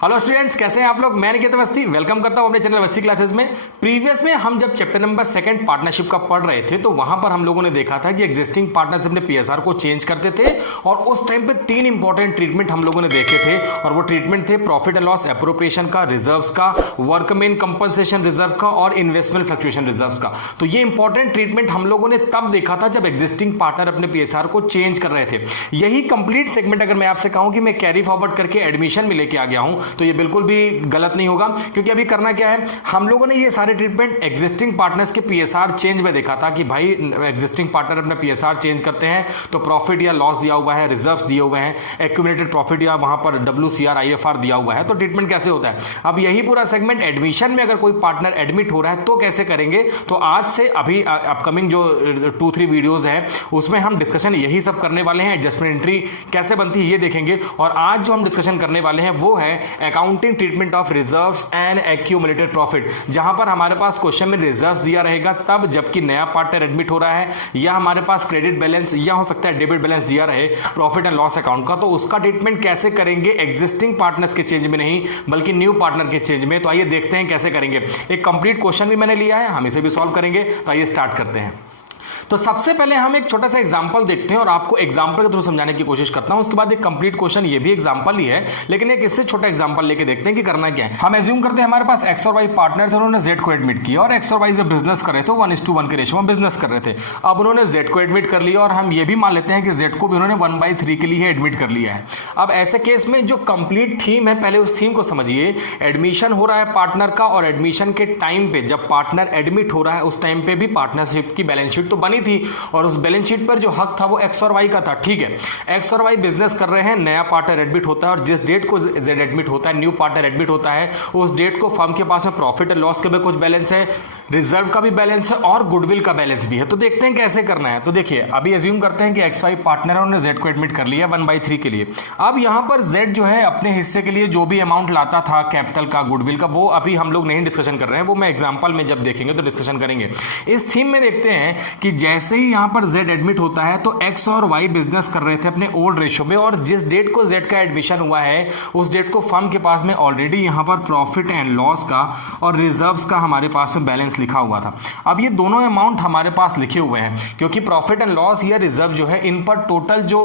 Hello students, कैसे हैं आप लोग। मैं निकेत अवस्थी वेलकम करता हूं अपने चैनल अवस्थी क्लासेस में। प्रीवियस में हम जब चैप्टर नंबर 2 पार्टनरशिप का पढ़ रहे थे तो वहां पर हम लोगों ने देखा था कि एग्जिस्टिंग पार्टनर्स अपने पीएसआर को चेंज करते थे और उस टाइम पे 3 इंपॉर्टेंट ट्रीटमेंट हम लोगों ने देखे थे और वो ट्रीटमेंट थे प्रॉफिट एंड लॉस एप्रोप्रिएशन का, रिजर्व्स का, वर्कमैन कंपनसेशन रिजर्व का और इन्वेस्टमेंट फ्लक्चुएशन रिजर्व का। तो ये इंपॉर्टेंट ट्रीटमेंट हम लोगों ने तब देखा था जब एग्जिस्टिंग पार्टनर अपने पीएसआर को चेंज कर रहे थे। यही कंप्लीट सेगमेंट अगर मैं आपसे कहूं कि मैं कैरी फॉरवर्ड करके एडमिशन में लेके आ गया हूं तो ये बिल्कुल भी गलत नहीं होगा, क्योंकि अभी करना क्या है, हम लोगों ने ये सारे ट्रीटमेंट एग्जिस्टिंग पार्टनर्स के पीएसआर चेंज में देखा था कि भाई एग्जिस्टिंग पार्टनर अपना पीएसआर चेंज करते हैं तो प्रॉफिट या लॉस दिया हुआ है, रिजर्व्स दिए हुए हैं, एक्यूमुलेटेड प्रॉफिट या वहां पर WCR IFR दिया हुआ है, तो ट्रीटमेंट कैसे होता है। अब यही पूरा सेगमेंट एडमिशन में अगर कोई पार्टनर एडमिट हो रहा है तो कैसे करेंगे, तो आज से अभी अपकमिंग जो 2-3 वीडियोज है उसमें हम डिस्कशन यही सब करने वाले हैं। एडजस्टमेंट एंट्री कैसे बनती है ये देखेंगे और आज जो हम डिस्कशन करने वाले हैं वो है accounting treatment of reserves and accumulated profit, जहां पर हमारे पास क्वेश्चन में रिजर्व्स दिया रहेगा तब जबकि नया पार्टनर एडमिट हो रहा है, या हमारे पास क्रेडिट बैलेंस या हो सकता है डेबिट बैलेंस दिया रहे प्रॉफिट एंड लॉस अकाउंट का, तो उसका ट्रीटमेंट कैसे करेंगे एग्जिस्टिंग पार्टनर्स के चेंज में नहीं बल्कि न्यू पार्टनर के चेंज में। तो आइए देखते हैं कैसे करेंगे। एक कंप्लीट क्वेश्चन भी मैंने लिया है, हम इसे भी सॉल्व करेंगे। तो आइए स्टार्ट करते हैं। तो सबसे पहले हम एक छोटा सा एग्जांपल देखते हैं और आपको एग्जांपल के थ्रू समझाने की कोशिश करता हूं। उसके बाद एक कंप्लीट क्वेश्चन, ये भी एग्जांपल ही है लेकिन एक इससे छोटा एग्जांपल लेके देखते हैं कि करना क्या है। हम एज्यूम करते हैं हमारे पास एक्स और वाई पार्टनर थे, उन्होंने जेड को एडमिट किया और एक्स और वाई जब बिजनेस कर रहे थे 1:1 के रेशियो में बिजनेस कर रहे थे। अब उन्होंने जेड को एडमिट कर लिया और हम ये भी मान लेते हैं कि जेड को भी उन्होंने 1/3 के लिए एडमिट कर लिया है। अब ऐसे केस में जो कंप्लीट थीम है, पहले उस थीम को समझिए। एडमिशन हो रहा है पार्टनर का और एडमिशन के टाइम पे जब पार्टनर एडमिट हो रहा है उस टाइम पे भी पार्टनरशिप की बैलेंस शीट तो बनी थी और बैलेंस शीट पर जो हक था वो एक्स और वाई का था। ठीक है, एक्स और वाई बिजनेस कर रहे हैं, नया पार्टनर एडमिट होता है और जिस डेट को जेड एडमिट होता है, न्यू पार्टनर एडमिट होता है, उस डेट को फर्म के पास में प्रॉफिट एंड लॉस के भी कुछ बैलेंस है, रिजर्व का भी बैलेंस है और गुडविल का बैलेंस भी है। तो देखते हैं कैसे करना है। तो देखिए, अभी एज्यूम करते हैं कि एक्स वाई पार्टनर है, उन्होंने जेड को एडमिट कर लिया 1/3 के लिए। अब यहां पर जेड जो है अपने हिस्से के लिए जो भी अमाउंट लाता था कैपिटल का, गुडविल का, वो अभी हम लोग नहीं डिस्कशन कर रहे हैं, वो मैं एग्जांपल में जब देखेंगे तो डिस्कशन करेंगे। इस थीम में देखते हैं कि जैसे ही यहां पर जेड एडमिट होता है तो एक्स और वाई बिजनेस कर रहे थे अपने ओल्ड रेशियो में और जिस डेट को जेड का एडमिशन हुआ है उस डेट को फर्म के पास में ऑलरेडी यहां पर प्रॉफिट एंड लॉस का और रिजर्व्स का हमारे पास में बैलेंस लिखा हुआ था। अब ये दोनों अमाउंट हमारे पास लिखे हुए हैं क्योंकि प्रॉफिट एंड लॉस या रिजर्व जो है इन पर टोटल जो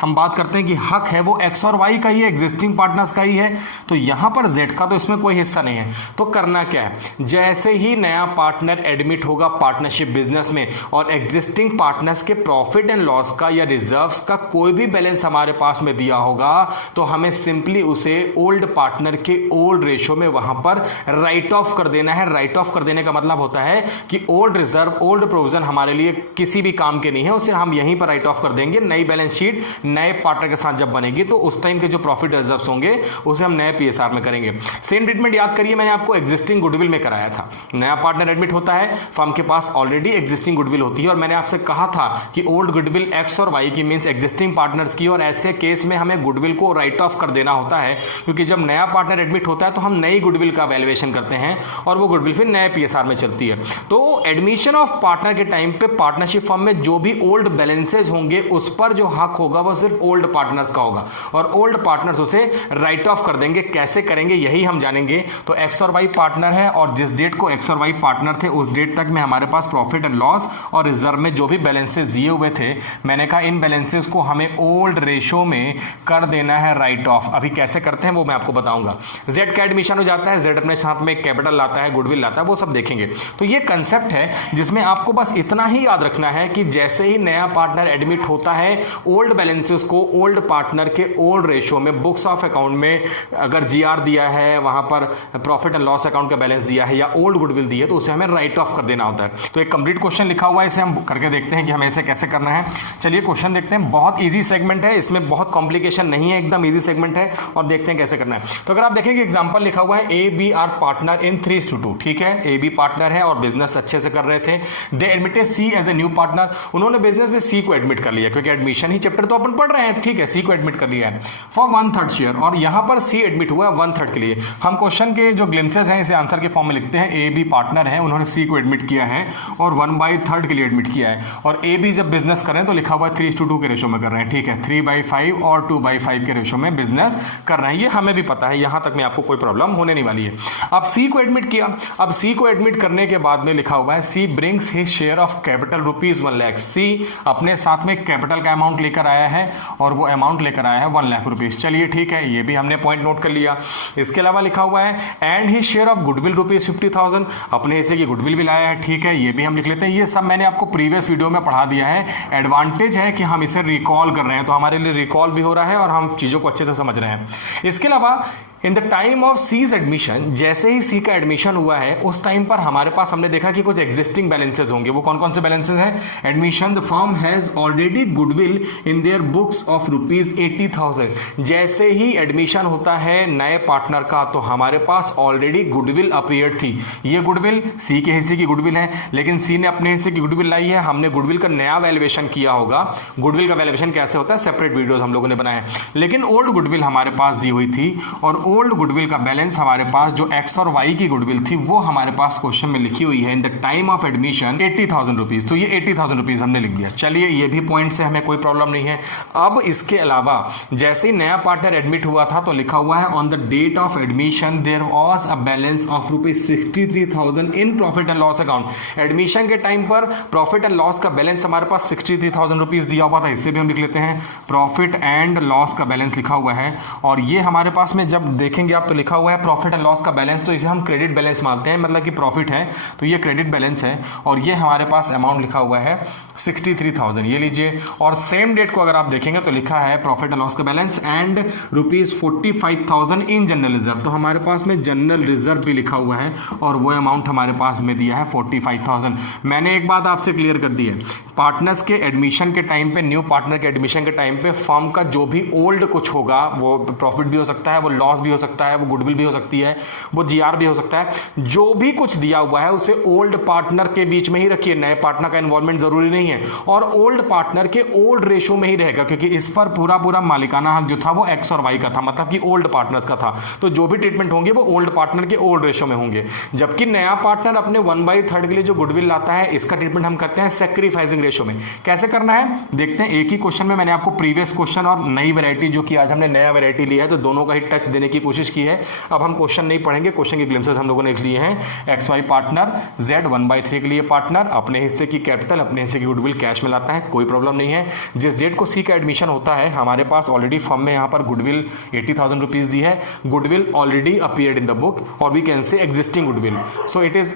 हम बात करते हैं कि हक है वो एक्स और वाई का ही है, एग्जिस्टिंग पार्टनर्स का ही है, तो यहां पर जेड का तो इसमें कोई हिस्सा नहीं है। तो करना क्या है, जैसे ही नया पार्टनर एडमिट होगा पार्टनरशिप बिजनेस में और एग्जिस्टिंग पार्टनर्स के प्रॉफिट एंड लॉस का या रिजर्व्स का कोई भी बैलेंस हमारे पास में दिया होगा तो हमें सिंपली उसे ओल्ड पार्टनर के ओल्ड रेशियो में वहां पर राइट ऑफ कर देना है। राइट ऑफ कर देने का मतलब होता है कि ओल्ड रिजर्व, ओल्ड प्रोविजन हमारे लिए किसी भी काम के नहीं है, उसे हम यहीं पर राइट ऑफ कर देंगे। नई बैलेंस शीट नए पार्टनर के साथ जब बनेगी तो उस टाइम के जो प्रॉफिट रिजर्व्स होंगे उसे हम नए पीएसआर में करेंगे। सेम ट्रीटमेंट याद करिए, मैंने आपको एग्जिस्टिंग गुडविल में कराया था। नया पार्टनर एडमिट होता है, फर्म के पास ऑलरेडी एग्जिस्टिंग गुडविल होती है और मैंने आपसे कहा था कि ओल्ड गुडविल एक्स और वाई की मींस एग्जिस्टिंग पार्टनर्स की, और ऐसे केस में हमें गुडविल को राइट ऑफ कर देना होता है क्योंकि जब नया पार्टनर एडमिट होता है तो हम नई गुडविल का वैल्यूएशन करते हैं और वो गुडविल फिर नए पीएसआर में चलती है। तो एडमिशन ऑफ पार्टनर के टाइम पे पार्टनरशिप फर्म में जो भी ओल्ड बैलेंसेज होंगे उस पर जो हक होगा वो सिर्फ ओल्ड पार्टनर्स का होगा और ओल्ड पार्टनर्स उसे राइट ऑफ कर देंगे। कैसे करेंगे यही हम जानेंगे। तो एक्स और वाई पार्टनर है और जिस डेट को एक्स और वाई पार्टनर थे उस डेट तक में हमारे पास प्रॉफिट एंड लॉस और रिजर्व में जो भी बैलेंसेस दिए हुए थे, मैंने कहा इन बैलेंसेस को हमें ओल्ड रेशियो में कर देना है राइट ऑफ। अभी कैसे करते हैं वो मैं आपको बताऊंगा। जेड का एडमिशन हो जाता है, जेड अपने साथ में कैपिटल लाता है, गुडविल लाता है, वो सब देखेंगे। तो ये कंसेप्ट है जिसमें आपको बस इतना ही याद रखना है कि जैसे ही नया पार्टनर एडमिट होता है ओल्ड बैलेंसेस को ओल्ड पार्टनर के ओल्ड रेशियो में बुक्स ऑफ अकाउंट में अगर जीआर दिया है, वहां पर प्रॉफिट एंड लॉस अकाउंट का बैलेंस दिया है या ओल्ड गुडविल दी है तो उसे हमें राइट ऑफ कर देना होता है। तो एक कंप्लीट क्वेश्चन लिखा हुआ है, इसे हम करके देखते हैं कि हमें इसे कैसे करना है। चलिए क्वेश्चन देखते हैं। बहुत इजी सेगमेंट है, इसमें बहुत कॉम्प्लिकेशन नहीं है, एकदम इजी सेगमेंट है और देखते हैं कैसे करना है। तो अगर आप देखेंगे एग्जांपल लिखा हुआ है A B are partner in 3:2। ठीक है, ए बी पार्टनर पार्टनर है और बिजनेस अच्छे से कर रहे थे। They admitted C as a new partner, उन्होंने बिजनेस में सी को एडमिट कर लिया, क्योंकि एडमिशन ही चैप्टर तो अपन पढ़ रहे हैं, ठीक है, सी को एडमिट कर लिया है फॉर 1/3 शेयर, और यहां पर सी एडमिट हुआ है 1/3 के लिए। हम क्वेश्चन के जो ग्लिम्सेस हैं इसे आंसर के फॉर्म में लिखते हैं। ए बी पार्टनर है, उन्होंने सी को एडमिट किया है और 1/3 के लिए एडमिट किया है, और ए बी जब बिजनेस करें तो लिखा हुआ है 3:2 के रेशो में कर रहे हैं, ठीक है, 3/5 और 2/5 के रेशो में बिजनेस कर रहे हैं, ये हमें भी पता है, यहां तक में आपको कोई प्रॉब्लम होने नहीं वाली है। अब सी को एडमिट किया, अब सी को एडमिट करने के बाद में लिखा हुआ है C brings his share of capital rupees 1 lakh, C अपने साथ में कैपिटल का अमाउंट लेकर आया है और वो अमाउंट लेकर आया है 1 लाख रुपीज। चलिए ठीक है, ये भी हमने पॉइंट नोट कर लिया। इसके अलावा लिखा हुआ है and his share of goodwill rupees 50,000, अपने हिस्से की गुडविल भी लाया है, ठीक है, ये भी हम लिख लेते हैं। ये सब मैंने आपको प्रीवियस वीडियो में पढ़ा दिया है। एडवांटेज है कि हम इसे रिकॉल कर रहे हैं, तो हमारे लिए रिकॉल भी हो रहा है और हम चीजों को अच्छे से समझ रहे हैं। इसके अलावा in the time of C's admission, जैसे ही सी का एडमिशन हुआ है उस टाइम पर हमारे पास हमने देखा कि कुछ एग्जिस्टिंग बैलेंसेज होंगे। वो कौन कौन से बैलेंसेज हैं? Admission the firm has already goodwill in their books of rupees 80,000। जैसे ही एडमिशन होता है नए पार्टनर का तो हमारे पास ऑलरेडी गुडविल अपीयर्ड थी। ये गुडविल सी के हिस्से की गुडविल है, लेकिन सी ने अपने हिस्से की गुडविल लाई है, हमने गुडविल का नया वैल्यूएशन किया होगा। गुडविल का वैल्यूएशन कैसे होता है सेपरेट वीडियोस हम लोगों ने बनाए, लेकिन ओल्ड गुडविल हमारे पास दी हुई थी और ओल्ड गुडविल का बैलेंस हमारे पास जो एक्स और वाई की गुडविल थी वो हमारे पास क्वेश्चन में लिखी हुई है इन the time of admission 80,000 rupees. तो ये 80,000 रुपीज हमने लिख दिया। चलिए ये भी पॉइंट से हमें कोई प्रॉब्लम नहीं है। अब इसके अलावा जैसे ही नया पार्टनर एडमिट हुआ था तो लिखा हुआ है on the date of admission there was a balance of rupees 63,000 in profit and loss account. Admission के टाइम पर प्रॉफिट एंड लॉस का बैलेंस हमारे पास 63,000 रुपीज दिया हुआ था, इससे भी हम लिख लेते हैं प्रॉफिट एंड लॉस का बैलेंस लिखा हुआ है। और ये हमारे पास में जब देखेंगे आप तो लिखा हुआ है प्रॉफिट एंड लॉस का बैलेंस, तो इसे हम क्रेडिट बैलेंस मानते हैं, मतलब कि प्रॉफिट है तो ये क्रेडिट बैलेंस है और ये हमारे पास अमाउंट लिखा हुआ है 63,000, ये लीजिए। और सेम डेट को अगर आप देखेंगे तो लिखा है प्रॉफिट एंड लॉस का balance and rupees 45,000 in general reserve. तो हमारे पास में जनरल रिजर्व भी लिखा हुआ है और वो अमाउंट हमारे पास में दिया है 45,000। मैंने एक बात आपसे क्लियर कर दी है, पार्टनर्स के एडमिशन के टाइम पे, न्यू पार्टनर के एडमिशन के टाइम पे फर्म का जो भी ओल्ड कुछ होगा वो प्रॉफिट भी हो सकता है, वो लॉस भी हो सकता है, वो गुडविल भी हो सकती है, वो जीआर भी हो सकता है, जो भी कुछ दिया हुआ है उसे ओल्ड पार्टनर के बीच में ही रखिए। नए पार्टनर का इन्वॉल्वमेंट जरूरी नहीं है और ओल्ड पार्टनर के ओल्ड रेशो में ही रहेगा, क्योंकि इस पर पूरा पूरा मालिकाना हक जो था वो एक्स और वाई का था, मतलब कि ओल्ड पार्टनर्स का था। तो जो भी ट्रीटमेंट होंगे वो ओल्ड पार्टनर के ओल्ड रेशो में होंगे। जबकि नया पार्टनर अपने 1/3 के लिए जो गुडविल लाता है इसका ट्रीटमेंट हम करते हैं सैक्रिफाइसिंग रेशो में। कैसे करना है देखते हैं। एक ही क्वेश्चन में मैंने आपको प्रीवियस क्वेश्चन और नई वैरायटी जो कि आज हमने नया वैरायटी लिया है तो दोनों का ही टच देने की कोशिश की है। अब हम क्वेश्चन नहीं पढ़ेंगे, क्वेश्चन के ग्लिम्सेस हम लोगों ने लिख लिए हैं। एक्स वाई पार्टनर, जेड 1/3 के लिए पार्टनर अपने हिस्से की कैपिटल, अपने हिस्से की गुडविल कैश में लाता है, कोई प्रॉब्लम नहीं है। जिस डेट को सी का एडमिशन होता है हमारे पास ऑलरेडी फर्म में यहाँ पर गुडविल 80,000 रुपीज दी है। Goodwill already appeared in the book और we can say existing goodwill, so it is,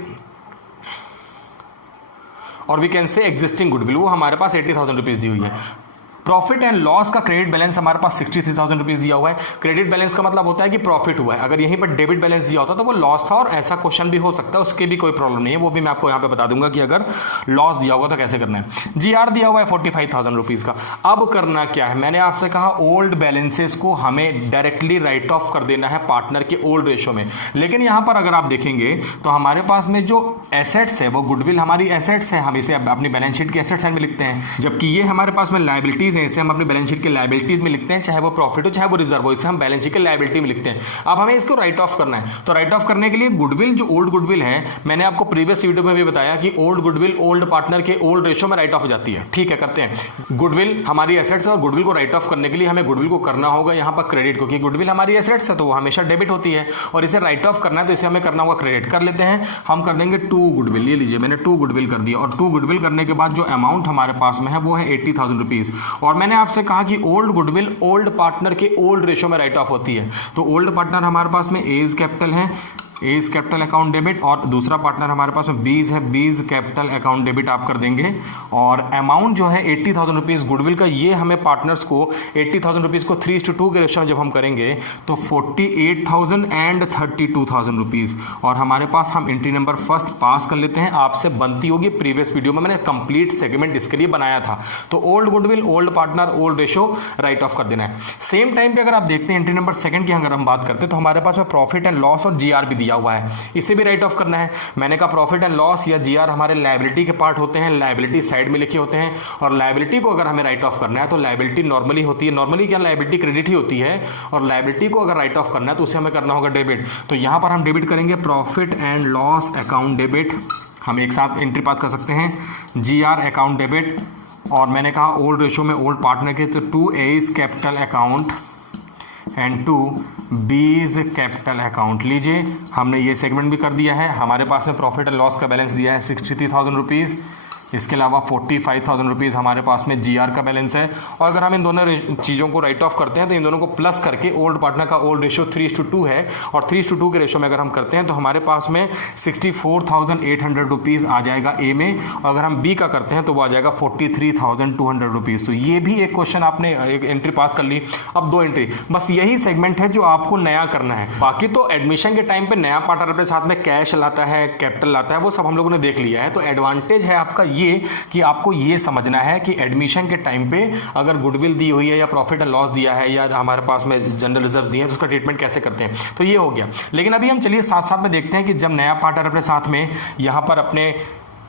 और we can say existing goodwill, वो हमारे पास 80,000 रुपीज दी हुई है। प्रॉफिट एंड लॉस का क्रेडिट बैलेंस हमारे पास 63,000 रुपीज दिया हुआ है। क्रेडिट बैलेंस का मतलब होता है कि प्रॉफिट हुआ है, अगर यहीं पर डेबिट बैलेंस दिया होता तो वो लॉस था और ऐसा क्वेश्चन भी हो सकता है, उसके भी कोई प्रॉब्लम नहीं है, वो भी मैं आपको यहाँ पे बता दूंगा कि अगर लॉस दिया हुआ तो कैसे करना है। जीआर दिया हुआ है 45,000 रुपीज का। अब करना क्या है, मैंने आपसे कहा ओल्ड बैलेंसेस को हमें डायरेक्टली राइट ऑफ कर देना है पार्टनर के ओल्ड रेशो में, लेकिन यहाँ पर अगर आप देखेंगे तो हमारे पास में जो एसेट्स है वो गुडविल हमारी एसेट्स है, हम इसे अपनी बैलेंस शीट के एसेट साइड में लिखते हैं, जबकि ये हमारे पास में लायबिलिटीज है, इसे हम अपनी बैलेंस शीट के लायबिलिटीज में लिखते हैं, चाहे वो प्रॉफिट हो चाहे वो रिजर्व हो, इसे हम बैलेंस शीट के लायबिलिटी में लिखते हैं। अब हमें इसको राइट ऑफ करना है, तो राइट ऑफ करने के लिए गुडविल जो ओल्ड गुडविल है, मैंने आपको प्रीवियस वीडियो में भी बताया कि ओल्ड गुडविल ओल्ड पार्टनर के ओल्ड रेशो में राइट ऑफ हो जाती है। ठीक है, करते हैं। गुडविल हमारी एसेट्स है और गुडविल को राइट ऑफ करने के लिए हमें गुडविल को करना होगा यहाँ पर क्रेडिट, क्योंकि गुडविल हमारी एसेट्स है तो वो हमेशा डेबिट होती है और इसे राइट ऑफ करना है तो इसे हमें करना होगा क्रेडिट। कर लेते हैं, हम कर देंगे 2 गुडविल, ये लीजिए मैंने 2 गुडविल कर दिया और 2 गुडविल करने के बाद जो अमाउंट हमारे पास में है वो है 80,000 रुपीज। और मैंने आपसे कहा कि ओल्ड गुडविल ओल्ड पार्टनर के ओल्ड रेशो में राइट ऑफ होती है, तो ओल्ड पार्टनर हमारे पास में एज कैपिटल है, एज कैपिटल अकाउंट डेबिट, और दूसरा पार्टनर हमारे पास में बीज है, बीज कैपिटल अकाउंट डेबिट आप कर देंगे। और अमाउंट जो है 80,000 रुपीज गुडविल का, ये हमें पार्टनर्स को 80,000 रुपीज को 3:2 के रेशो में जब हम करेंगे तो 48,000 एंड 32,000 रुपीज। और हमारे पास हम एंट्री नंबर फर्स्ट पास कर लेते हैं, आपसे बनती होगी, प्रीवियस वीडियो में मैंने कंप्लीट सेगमेंट इसके लिए बनाया था। तो old goodwill old partner old ratio right of कर देना है। सेम टाइम पे अगर आप देखते हैं एंट्री नंबर सेकंड की अगर हम बात करते हैं तो हमारे पास में प्रॉफिट एंड लॉस और जीआर भी दिया हुआ है, इसे भी राइट ऑफ करना है। मैंने कहा प्रॉफिट एंड लॉस या जीआर हमारे लायबिलिटी के पार्ट होते हैं, लायबिलिटी साइड में लिखे होते हैं, और लायबिलिटी को अगर हमें राइट ऑफ करना है तो लायबिलिटी नॉर्मली होती है, नॉर्मली क्या लायबिलिटी क्रेडिट ही होती है, और लायबिलिटी को अगर राइट ऑफ करना है तो उसे हमें करना होगा डेबिट। तो यहां पर हम डेबिट करेंगे profit and loss account debit, हम एक साथ एंट्री पास कर सकते हैं, जीआर अकाउंट डेबिट, और मैंने कहा ओल्ड रेशो में ओल्ड पार्टनर के, तो to A's capital account and to B's capital account. लीजिए हमने ये सेगमेंट भी कर दिया है। हमारे पास में प्रॉफिट एंड लॉस का बैलेंस दिया है 63,000 रुपीज़, इसके अलावा 45,000 रुपीज़ हमारे पास में जीआर का बैलेंस है। और अगर हम इन दोनों चीज़ों को राइट ऑफ करते हैं तो इन दोनों को प्लस करके ओल्ड पार्टनर का ओल्ड रेशो 3:2 है, और 3:2 के रेशो में अगर हम करते हैं तो हमारे पास में 64,800 रुपीज़ आ जाएगा ए में, और अगर हम बी का करते हैं तो वो आ जाएगा 43,200 रुपीज़। तो ये भी एक क्वेश्चन आपने एक एंट्री पास कर ली। अब 2 एंट्री, बस यही सेगमेंट है जो आपको नया करना है। बाकी तो एडमिशन के टाइम पे नया पार्टनर अपने साथ में कैश लाता है, कैपिटल लाता है, वो सब हम लोगों ने देख लिया है। तो एडवांटेज है आपका ये कि आपको ये समझना है कि एडमिशन के टाइम पे अगर गुडविल दी हुई है या प्रॉफिट एंड लॉस दिया है या हमारे पास में जनरल रिजर्व दिए हैं तो उसका ट्रीटमेंट कैसे करते हैं। तो ये हो गया। लेकिन अभी हम चलिए साथ साथ में देखते हैं कि जब नया पार्टनर अपने साथ में यहाँ पर अपने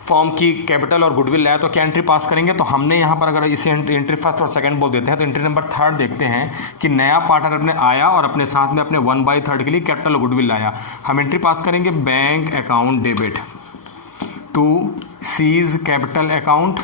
फॉर्म की कैपिटल और गुडविल लाया तो क्या एंट्री पास करेंगे। तो हमने यहाँ पर अगर इसे एंट्री फर्स्ट और सेकंड बोल देते हैं तो एंट्री नंबर 3 देखते हैं कि नया पार्टनर अपने आया और अपने साथ में अपने 1/3 के लिए कैपिटल और गुडविल लाया। हम एंट्री पास करेंगे bank account debit to C's capital account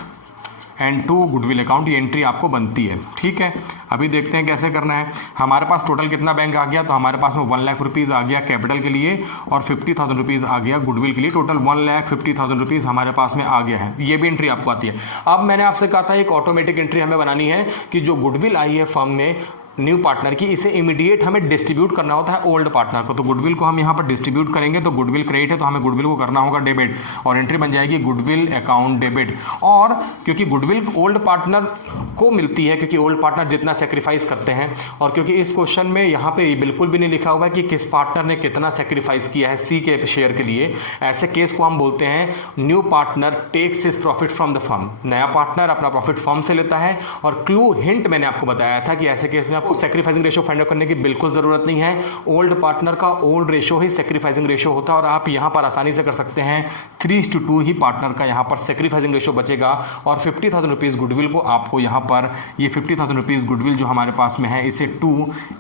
and to goodwill account. ये एंट्री आपको बनती है, ठीक है। अभी देखते हैं कैसे करना है। हमारे पास टोटल कितना बैंक आ गया, तो हमारे पास में 1 लाख रुपीज़ आ गया कैपिटल के लिए और 50,000 रुपीज़ आ गया गुडविल के लिए। टोटल 1,50,000 रुपीज़ हमारे पास में आ गया है। ये भी एंट्री आपको आती है। अब मैंने आपसे कहा था एक ऑटोमेटिक एंट्री हमें बनानी है कि जो गुडविल आई है फर्म में न्यू पार्टनर की, इसे इमीडिएट हमें डिस्ट्रीब्यूट करना होता है ओल्ड पार्टनर को। तो गुडविल को हम यहाँ पर डिस्ट्रीब्यूट करेंगे, तो गुडविल क्रेडिट है तो हमें गुडविल को करना होगा डेबिट, और एंट्री बन जाएगी गुडविल अकाउंट डेबिट। और क्योंकि गुडविल ओल्ड पार्टनर को मिलती है, क्योंकि ओल्ड पार्टनर जितना सेक्रीफाइस करते हैं, और क्योंकि इस क्वेश्चन में यहाँ पे बिल्कुल भी नहीं लिखा हुआ है कि किस पार्टनर ने कितना सेक्रीफाइस किया है सी के शेयर के लिए, ऐसे केस को हम बोलते हैं new partner takes his profit from the firm. नया पार्टनर अपना प्रॉफिट फर्म से लेता है, और क्लू हिंट मैंने आपको बताया था कि ऐसे केस में आपको सेक्रीफाइसिंग रेशो फाइंड आउट करने की बिल्कुल जरूरत नहीं है। ओल्ड पार्टनर का ओल्ड रेशो ही सेक्रीफाइसिंग रेशो होता है, और आप यहां पर आसानी से कर सकते हैं 3:2 ही पार्टनर का यहां पर सेक्रीफाइसिंग रेशो बचेगा। और 50,000 रुपीज़ गुडविल को आपको यहां पर ये 50,000 रुपीज़ गुडविल जो हमारे पास में है इसे to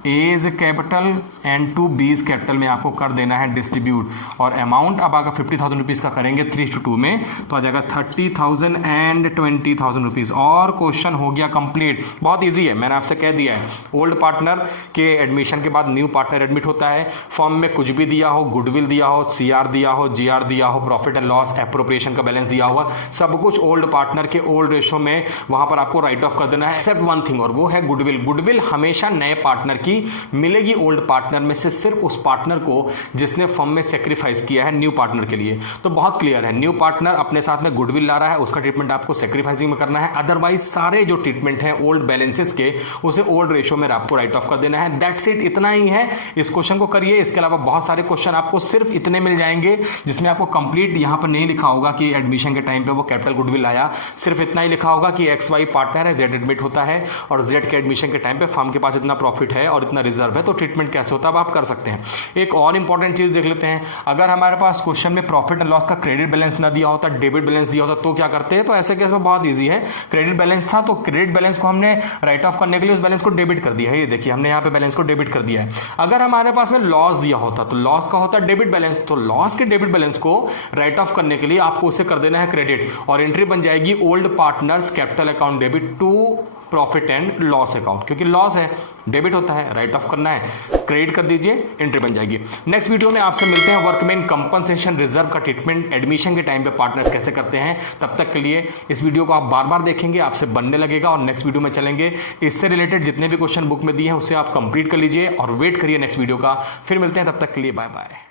A's capital and to B's capital में आपको कर देना है डिस्ट्रीब्यूट। और अमाउंट अब अगर 50,000 रुपीज़ का करेंगे 3:2 में तो आ जाएगा 30,000 एंड 20,000 रुपीज़। और क्वेश्चन हो गया कंप्लीट। बहुत ईजी है, मैंने आपसे कह दिया है। ओल्ड पार्टनर के एडमिशन के बाद न्यू पार्टनर एडमिट होता है, फॉर्म में कुछ भी दिया हो, गुडविल दिया हो, सीआर दिया हो, जीआर दिया हो, प्रॉफिट एंड लॉस एप्रोप्रिएशन का बैलेंस दिया हुआ, सब कुछ ओल्ड पार्टनर के ओल्ड रेशो में वहां पर आपको राइट ऑफ कर देना है, एक्सेप्ट वन थिंग, और वो है गुडविल। गुडविल हमेशा नए पार्टनर की मिलेगी ओल्ड पार्टनर में से सिर्फ उस पार्टनर को जिसने फर्म में सेक्रीफाइस किया है न्यू पार्टनर के लिए। तो बहुत क्लियर है, न्यू पार्टनर अपने साथ में गुडविल ला रहा है, उसका ट्रीटमेंट आपको सेक्रीफाइसिंग में करना है। अदरवाइज सारे जो ट्रीटमेंट है ओल्ड बैलेंसेस के उसे ओल्ड रेशो में आपको राइट ऑफ कर देना है। दैट्स इट, इतना ही है। इस क्वेश्चन को करिए, इसके अलावा बहुत सारे क्वेश्चन आपको सिर्फ इतने मिल जाएंगे जिसमें आपको कंप्लीट यहां पर नहीं लिखा होगा कि एडमिशन के टाइम पे वो कैपिटल गुडविल आया, सिर्फ इतना ही लिखा होगा कि XY पार्टनर है, Z एडमिट होता है और Z के एडमिशन के टाइम पे फर्म के पास इतना प्रॉफिट है और इतना रिजर्व है, तो ट्रीटमेंट कैसे होता है अब आप कर सकते हैं। एक और इंपॉर्टेंट चीज देख लेते हैं, अगर हमारे पास क्वेश्चन में प्रॉफिट एंड लॉस का क्रेडिट बैलेंस ना दिया होता, डेबिट बैलेंस दिया होता, तो क्या करते हैं। तो ऐसे केस में बहुत ईजी है, क्रेडिट बैलेंस था तो क्रेडिट बैलेंस को हमने राइट ऑफ करने के लिए उस बैलेंस को डेबिट कर दिया है। ये देखिए हमने यहाँ पे बैलेंस को डेबिट कर दिया है। अगर हमारे पास में लॉस दिया होता तो लॉस का होता डेबिट बैलेंस, तो लॉस के डेबिट बैलेंस को राइट ऑफ करने के लिए आपको उसे कर देना है क्रेडिट, और एंट्री बन जाएगी old partners capital account debit to profit and loss account, क्योंकि लॉस है डेबिट होता है, राइट ऑफ करना है, क्रेडिट कर दीजिए, एंट्री बन जाएगी। नेक्स्ट वीडियो में आपसे मिलते हैं वर्कमैन कंपनसेशन रिजर्व का ट्रीटमेंट एडमिशन के टाइम पे पार्टनर्स कैसे करते हैं। तब तक के लिए इस वीडियो को आप बार बार देखेंगे, आपसे बनने लगेगा, और नेक्स्ट वीडियो में चलेंगे। इससे रिलेटेड जितने भी क्वेश्चन बुक में दिए हैं उसे आप कंप्लीट कर लीजिए और वेट करिए नेक्स्ट वीडियो का। फिर मिलते हैं, तब तक के लिए बाय बाय।